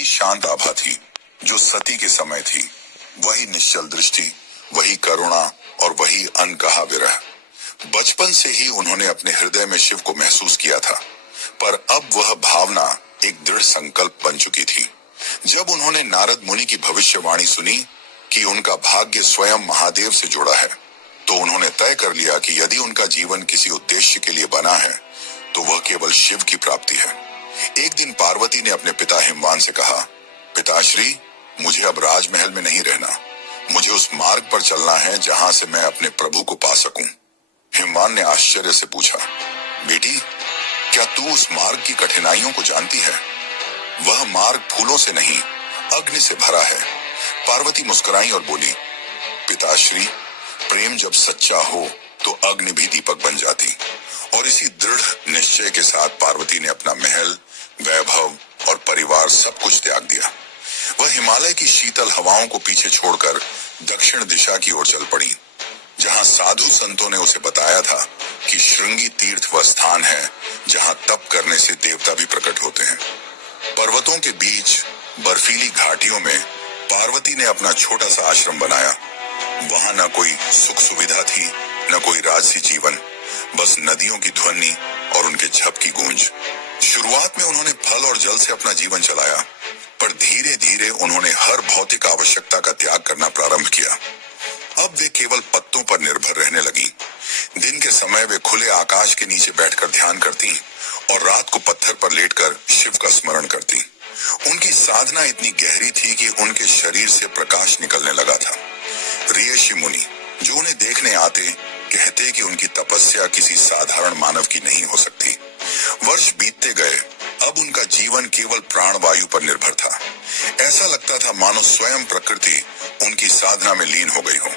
वही शांत आभा थी जो सती के समय थी, वही निश्चल दृष्टि, वही करुणा और वही अनकहा विरह। बचपन से ही उन्होंने अपने हृदय में शिव को महसूस किया था, पर अब वह भावना एक दृढ़ संकल्प बन चुकी थी। जब उन्होंने नारद मुनि की भविष्यवाणी सुनी कि उनका भाग्य स्वयं महादेव से जुड़ा है, तो उन्होंने तय कर लिया कि यदि उनका जीवन किसी उद्देश्य के लिए बना है तो वह केवल शिव की प्राप्ति है। एक दिन पार्वती ने अपने पिता हिमवान से कहा, पिताश्री, मुझे अब राजमहल में नहीं रहना, मुझे उस मार्ग पर चलना है जहां से मैं अपने प्रभु को पा सकूं। हिमवान ने आश्चर्य से पूछा, बेटी, क्या तू उस मार्ग की कठिनाइयों को जानती है? वह मार्ग फूलों से नहीं, अग्नि से भरा है। पार्वती मुस्कुराई और बोली, पिताश्री, प्रेम जब सच्चा हो तो अग्नि भी दीपक बन जाती। और इसी दृढ़ निश्चय के साथ पार्वती ने अपना महल, वैभव और परिवार सब कुछ त्याग दिया। वह हिमालय की शीतल हवाओं को पीछे छोड़कर दक्षिण दिशा की ओर चल पड़ी, जहां साधु संतों ने उसे बताया था कि श्रृंगी तीर्थ वह स्थान है जहां तप करने से देवता भी प्रकट होते हैं। पर्वतों के बीच बर्फीली घाटियों में पार्वती ने अपना छोटा सा आश्रम बनाया। वहां न कोई सुख सुविधा थी, न कोई राजसी जीवन, बस नदियों की ध्वनि और उनके झप की गूंज। शुरुआत में उन्होंने फल और जल से अपना जीवन चलाया, पर धीरे धीरे उन्होंने हर भौतिक आवश्यकता का त्याग करना प्रारंभ किया। अब वे केवल पत्तों पर निर्भर रहने लगी। दिन के समय वे खुले आकाश के नीचे बैठकर ध्यान करती और रात को पत्थर पर लेटकर शिव का स्मरण करती। उनकी साधना इतनी गहरी थी कि उनके शरीर से प्रकाश निकलने लगा था। ऋषि मुनि जो उन्हें देखने आते कहते कि उनकी तपस्या किसी साधारण मानव की नहीं हो सकती। वर्ष बीतते गए, अब उनका जीवन केवल प्राणवायु पर निर्भर था। ऐसा लगता था मानो स्वयं प्रकृति उनकी साधना में लीन हो गई हो।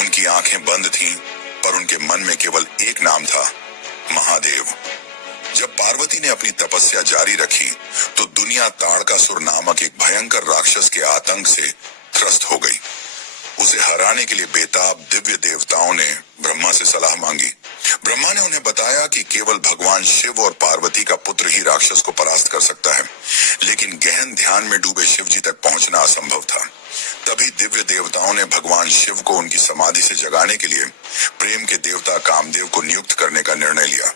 उनकी आंखें बंद थीं, पर उनके मन में केवल एक नाम था, महादेव। जब पार्वती ने अपनी तपस्या जारी रखी तो दुनिया ताड़कासुर नामक एक भयंकर राक्षस के आतंक से त्रस्त हो गई। उसे हराने के लिए बेताब दिव्य देवताओं ने ब्रह्मा से सलाह मांगी। ब्रह्मा ने उन्हें बताया कि केवल भगवान शिव और पार्वती का पुत्र ही राक्षस को परास्त कर सकता है, लेकिन गहन ध्यान में डूबे शिव जी तक पहुंचना असंभव था। तभी दिव्य देवताओं ने भगवान शिव को उनकी समाधि से जगाने के लिए प्रेम के देवता कामदेव को नियुक्त करने का निर्णय लिया।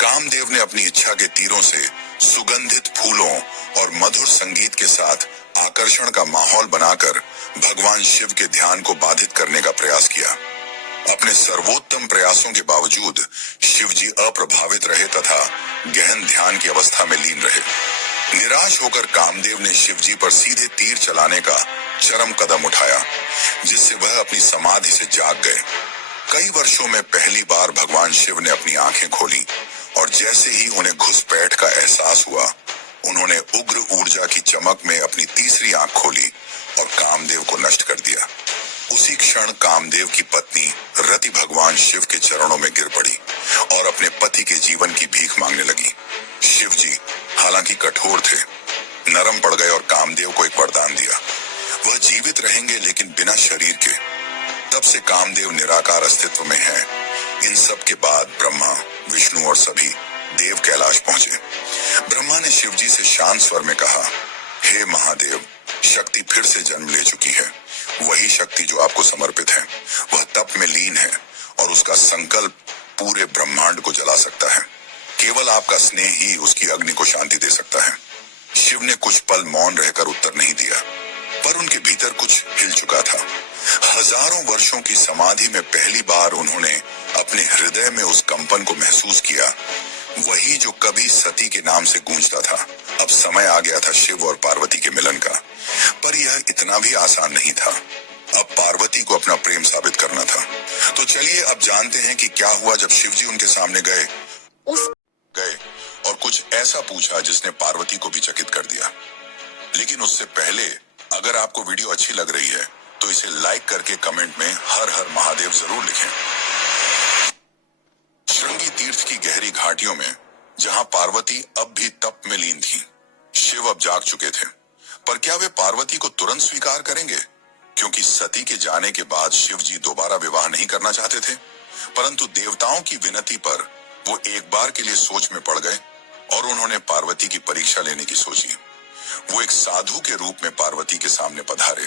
कामदेव ने अपनी इच्छा के तीरों से सुगंधित फूलों और मधुर संगीत के साथ आकर्षण का माहौल बनाकर भगवान शिव के ध्यान को बाधित करने का प्रयास किया। अपने सर्वोत्तम प्रयासों के बावजूद शिव जी अप्रभावित रहे तथा गहन ध्यान की अवस्था में लीन रहे। निराश होकर कामदेव ने शिव जी पर सीधे तीर चलाने का चरम कदम उठाया, जिससे वह अपनी समाधि से जाग गए। कई वर्षों में पहली बार भगवान शिव ने अपनी आंखें खोली और जैसे ही उन्हें घुसपैठ का एहसास हुआ, उन्होंने उग्र ऊर्जा की चमक में अपनी तीसरी आंख खोली और कामदेव को नष्ट कर दिया। उसी क्षण कामदेव की पत्नी रति भगवान शिव के चरणों में गिर पड़ी और अपने पति के जीवन की भीख मांगने लगी। शिव जी हालांकि कठोर थे, नरम पड़ गए और कामदेव को एक वरदान दिया, वह जीवित रहेंगे लेकिन बिना शरीर के। तब से कामदेव निराकार अस्तित्व में है। इन सब के बाद ब्रह्मा, विष्णु और सभी देव कैलाश पहुंचे। ब्रह्मा ने शिव जी से शांत स्वर में कहा, हे महादेव, शक्ति फिर से जन्म ले चुकी है। वही शक्ति जो आपको समर्पित है, वह तप में लीन है और उसका संकल्प पूरे ब्रह्मांड को जला सकता है। केवल आपका स्नेह ही उसकी अग्नि को शांति दे सकता है। शिव ने कुछ पल मौन रहकर उत्तर नहीं दिया, पर उनके भीतर कुछ हिल चुका था। हजारों वर्षों की समाधि में पहली बार उन्होंने अपने हृदय में उस कंपन को महसूस किया, वही जो कभी सती के नाम से गूंजता था। अब समय आ गया था शिव और पार्वती के मिलन का, पर यह इतना भी आसान नहीं था। अब पार्वती को अपना प्रेम साबित करना था। तो चलिए अब जानते हैं कि क्या हुआ जब शिव जी उनके सामने गए और कुछ ऐसा पूछा जिसने पार्वती को भी चकित कर दिया। लेकिन उससे पहले अगर आपको वीडियो अच्छी लग रही है तो इसे लाइक करके कमेंट में हर हर महादेव जरूर लिखें। श्रृंगी तीर्थ की गहरी घाटियों में जहां पार्वती अब भी तप में लीन थी, शिव अब जाग चुके थे। पर क्या वे पार्वती को तुरंत स्वीकार करेंगे? क्योंकि सती के जाने के बाद शिव जी दोबारा विवाह नहीं करना चाहते थे, परंतु देवताओं की विनती पर वो एक बार के लिए सोच में पड़ गए और उन्होंने पार्वती की परीक्षा लेने की सोची। वो एक साधु के रूप में पार्वती के सामने पधारे।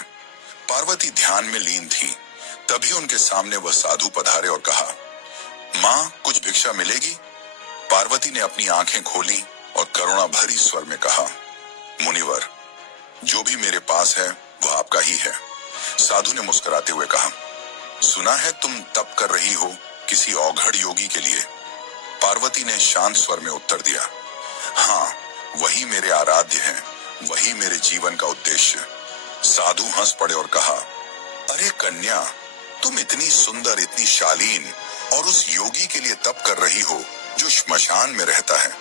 पार्वती ध्यान में लीन थी। तभी उनके सामने वह साधु पधारे और कहा, माँ, कुछ भिक्षा मिलेगी? पार्वती ने अपनी आंखें खोली और करुणा भरी स्वर में कहा, मुनिवर, जो भी मेरे पास है वह आपका ही है। साधु ने मुस्कुराते हुए कहा, सुना है तुम तप कर रही हो किसी औघड़ योगी के लिए। पार्वती ने शांत स्वर में उत्तर दिया, हाँ, वही मेरे आराध्य हैं, वही मेरे जीवन का उद्देश्य। साधु हंस पड़े और कहा, अरे कन्या, तुम इतनी सुंदर, इतनी शालीन और उस योगी के लिए तप कर रही हो जो श्मशान में रहता है,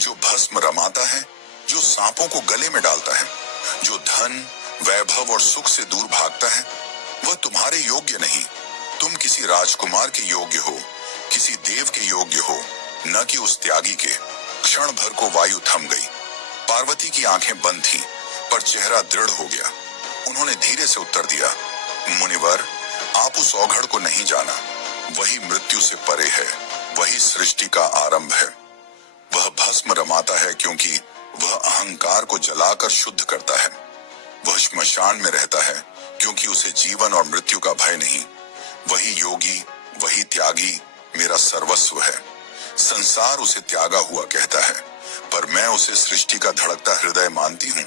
जो भस्म रमाता है, जो सांपों को गले में डालता है, जो धन, वैभव और सुख से दूर भागता है। वह तुम्हारे योग्य नहीं। तुम किसी राजकुमार के योग्य हो, किसी देव के योग्य हो, न कि उस त्यागी के। क्षण भर को वायु थम गई। पार्वती की आंखें बंद थीं, पर चेहरा दृढ़ हो गया। उन्होंने धीरे से उत्तर दिया, मुनिवर, आप उस औघड़ को नहीं जाना। वही मृत्यु से परे है, वही सृष्टि का आरंभ है। वह भस्म रमाता है क्योंकि वह अहंकार को जलाकर शुद्ध करता है। वह श्मशान में रहता है क्योंकि उसे जीवन और मृत्यु का भय नहीं। वही योगी, वही त्यागी मेरा सर्वस्व है। संसार उसे त्यागा हुआ कहता है, पर मैं उसे सृष्टि का धड़कता हृदय मानती हूँ।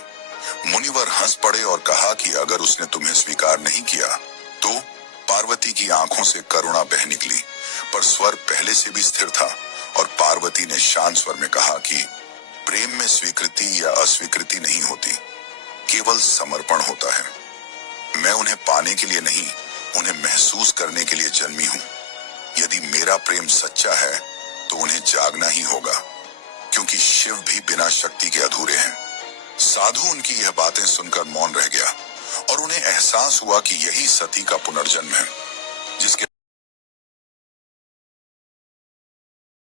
मुनिवर हंस पड़े और कहा कि अगर उसने तुम्हें स्वीकार नहीं किया तो? पार्वती की आंखों से करुणा बह निकली, पर स्वर पहले से भी स्थिर था और पार्वती ने शांत स्वर में कहा कि प्रेम में स्वीकृति या अस्वीकृति नहीं होती, केवल समर्पण होता है। मैं उन्हें पाने के लिए नहीं, उन्हें महसूस करने के लिए जन्मी हूँ। यदि मेरा प्रेम सच्चा है तो उन्हें जागना ही होगा, क्योंकि शिव भी बिना शक्ति के अधूरे हैं। साधु उनकी यह बातें सुनकर मौन रह गया और उन्हें एहसास हुआ कि यही सती का पुनर्जन्म है, जिसके